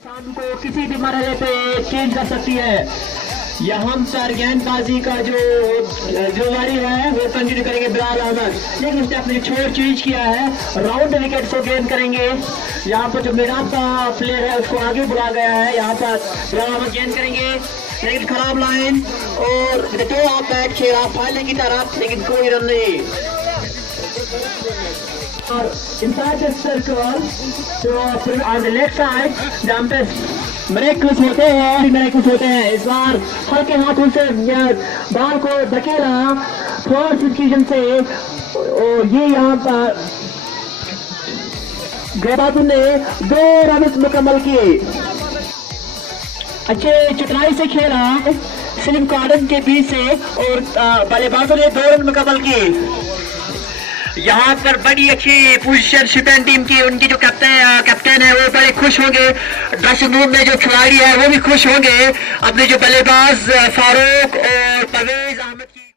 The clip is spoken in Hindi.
इंसान को किसी भी मरहले पे चेंज कर सकती है। यहाँ पर गेंदबाजी का जो वारी है वो कंटिन्यू करेंगे बिलाल अहमद, लेकिन उसने अपने छोड़ चेंज किया है, राउंड विकेट को गेंद करेंगे। यहाँ पर जो मिड ऑफ का प्लेयर है उसको आगे बुला गया है। यहाँ पर बिलाल अहमद गेंद करेंगे, लेकिन खराब लाइन और दो ऑफ बैट खेला फाइनल की तरफ, लेकिन कोई रन नहीं। और inside the circle, तो on the left side जहाँ पे मिरेकल्स होते हैं इस बार हल्के हाथों से बॉल को धकेला फोर्स इंक्यूजन से, और ये यहाँ पर गेंदबाजों ने 2 रन मुकम्मल किए। अच्छे चिकनाई से खेला स्लिम कार्डन के बीच से, और बल्लेबाजों ने 2 रन मुकम्मल किए। यहाँ पर बड़ी अच्छी पोजीशन शिपन टीम की, उनकी जो कैप्टन है वो बड़े खुश होंगे, ड्रेसिंग रूम में जो खिलाड़ी है वो भी खुश होंगे। अपने जो बल्लेबाज फारूक और परवेज अहमद की